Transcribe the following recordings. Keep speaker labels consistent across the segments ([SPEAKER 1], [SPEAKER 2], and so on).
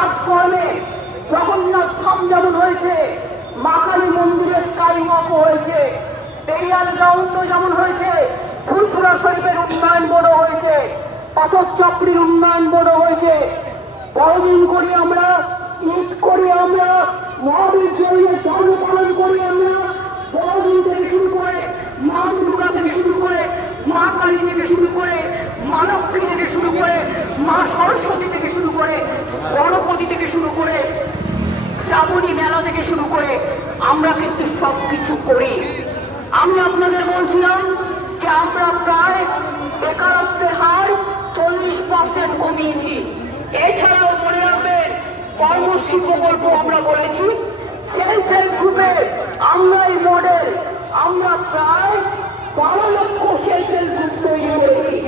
[SPEAKER 1] প্ল্যাটফর্মে জগন্নাথ ধাম যেমন হয়েছে, মা কালী মন্দিরে স্কাই ওয়াকও হয়েছে পেরিয়াল গ্রাউন্ডও যেমন হয়েছে ফুলফুরা শরীফের উন্নয়ন বোর্ডও হয়েছে পাথর উন্নয়ন বড় হয়েছে। বড়দিন করি আমরা, ঈদ করি আমরা, মহাবীর জড়িয়ে ধর্ম পালন করি আমরা বড়দিন থেকে শুরু করে মা দুর্গা থেকে শুরু করে মা কালী থেকে শুরু করে মা লক্ষ্মী থেকে শুরু করে মা সরস্বতী থেকে শুরু করে গণপতি থেকে শুরু করে শ্রাবণী মেলা থেকে শুরু করে আমরা কিন্তু সব কিছু করি। আমি আপনাদের বলছিলাম যে আমরা প্রায় বেকারত্বের হার চল্লিশ পার্সেন্ট কমিয়েছি। এছাড়াও মনে রাখবেন কর্মশ্রী প্রকল্প আমরা করেছি। সেলফ হেল্প গ্রুপে আমরা এই মডেল আমরা প্রায় বারো লক্ষ সেলফ হেল্প গ্রুপ তৈরি করেছি।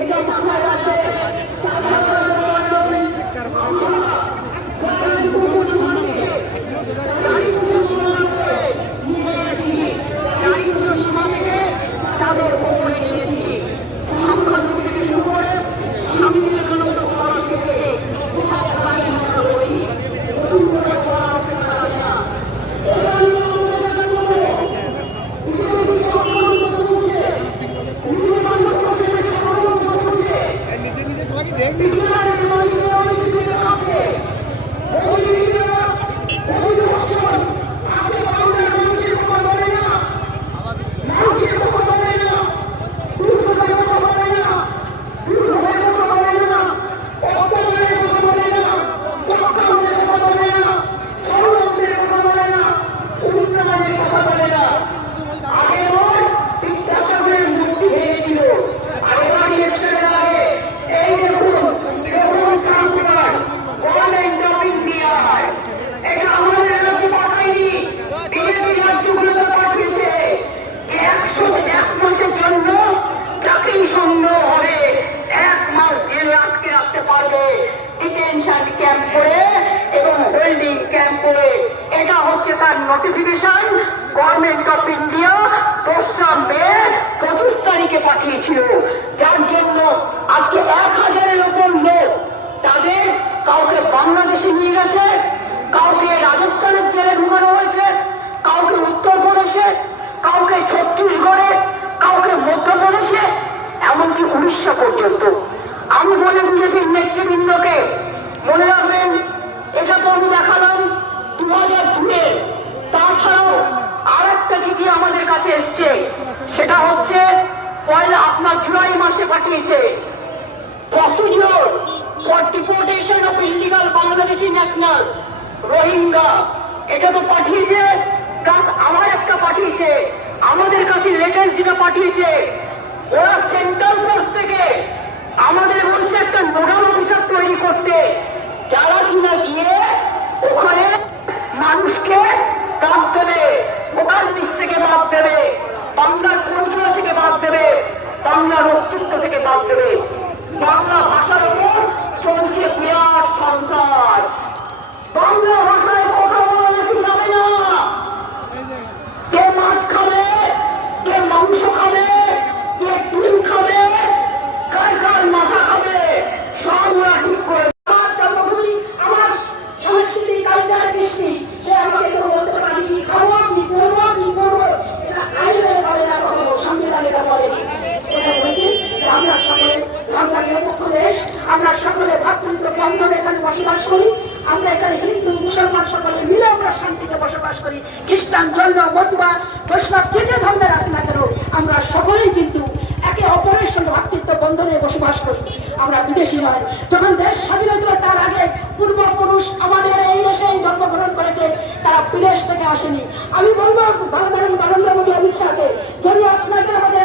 [SPEAKER 1] এটা মাথায় রাখবেন দারিদ্র সীমা থেকে তাদের উপরে নিয়েছি সংখ্যালঘু থেকে শুরু করে স্বামী বিবেকানন্দ স্কলারশিপ থেকে সব কাজে আমরা করি নতুন করে করার অপেক্ষা রাখি না। এটা নিয়ে আমাদের কাছে চলবে। ইতিমধ্যে চক্রান্ত চলছে। নির্বাচন প্রক্রিয়াকে ষড়যন্ত্র চলছে।
[SPEAKER 2] নিজে নিজে সবাইকে দেখবি
[SPEAKER 1] বিচারের মালিকে অনেক দিকে কাঁপছে। মোদী মিডিয়া, মোদী ভাষণ, আগে বাংলার মানুষের কথা বলে না। মানুষের কথা বলে না। দুর্যোগের কথা বলে না। দুর্যোগের কথা বলে না। অত্যাচারের কথা বলে না। চক্রান্তের কথা বলে না। ষড়যন্ত্রের কথা বলে না। উন্নয়নের কথা বলে না। আগে ওর বিদ্যাসাগরের মূর্তি ভেঙেছিল। আর এবার ইলেকশনের আগে এই দেখুন, দেখুন সাম্প্রদায়, গভর্নমেন্ট অফ ইন্ডিয়া। এটা আমাদের এলাকায় পাঠায়নি। বিজেপি রাজ্যগুলোতে পাঠিয়েছে। যে একশো এক মাসের জন্য যাকেই সন্দেহ হবে এক মাস জেলে আটকে রাখতে পারবে ডিটেনশন ক্যাম্প করে এবং হোল্ডিং ক্যাম্প করে এটা হচ্ছে তার নোটিফিকেশন গভর্নমেন্ট অফ ইন্ডিয়া দোসরা মে পঁচিশ তারিখে পাঠিয়েছিল। যার জন্য আজকে এক হাজারের উপর লোক তাদের কাউকে বাংলাদেশে নিয়ে গেছে, কাউকে রাজস্থানের জেলে ঢুকানো হয়েছে, কাউকে উত্তরপ্রদেশে, কাউকে ছত্তিশগড়ে, কাউকে মধ্যপ্রদেশে, এমনকি উড়িষ্যা পর্যন্ত। আমি বলে বিজেপি নেতৃবৃন্দকে। মনে রাখবেন, এটা তো আমি দেখালাম দু হাজার দুয়ে সেটা হচ্ছে পয়লা আপনার জুলাই মাসে পাঠিয়েছে। procedure for deportation of illegal Bangladeshi nationals, Rohingya এটা তো পাঠিয়েছে প্লাস আমার একটা পাঠিয়েছে। আমাদের কাছে লেটেস্ট যেটা পাঠিয়েছে ওরা সেন্ট্রাল ফোর্স থেকে আমাদের বলছে একটা নোডাল অফিসার তৈরি করতে যারা কিনা গিয়ে ওখানে মানুষকে বাদ দেবে ভোটার লিস্ট থেকে বাদ দেবে বাংলার পরিচয় থেকে বাদ দেবে বাংলার অস্তিত্ব থেকে বাদ দেবে বাংলা ভাষার উপর চলছে বিরাট সন্ত্রাস বাংলা ভাষায় কথা বলা নাকি যাবে না কে মাছ খাবে কে মাংস খাবে কে ডিম খাবে কার কার মাথা খাবে সব ওরা ঠিক করে আমার জন্মভূমি আমার সংস্কৃতি কালচার কৃষ্টি সে আমাকে কেউ বলতে পারে আমি কি খাব কি করব কি করব এটা আইনে বলে না কখনো সংবিধানে এটা বলে এটা বলছি যে আমরা সকলে আমরা নিরপেক্ষ দেশ আমরা সকলে ভাতৃত্ব এখানে বসবাস করি, আমরা এখানে হিন্দু, মুসলমান সকলে মিলে আমরা শান্তিতে বসবাস করি। খ্রিস্টান, জৈন, মতুয়া, বৈষ্ণব, যে যে ধর্মের আছে না কেন, আমরা সকলেই কিন্তু একে অপরের সঙ্গে ভাতৃত্ব বন্ধনে বসবাস করি। আমরা বিদেশি নয়। যখন দেশ স্বাধীন হয়েছিল তার আগে পূর্বপুরুষ আমাদের এই দেশে জন্মগ্রহণ করেছে, তারা বিদেশ থেকে আসেনি। আমি বলব ভারতের নরেন্দ্র মোদী অমিত শাহকে, যদি আপনাকে আমাদের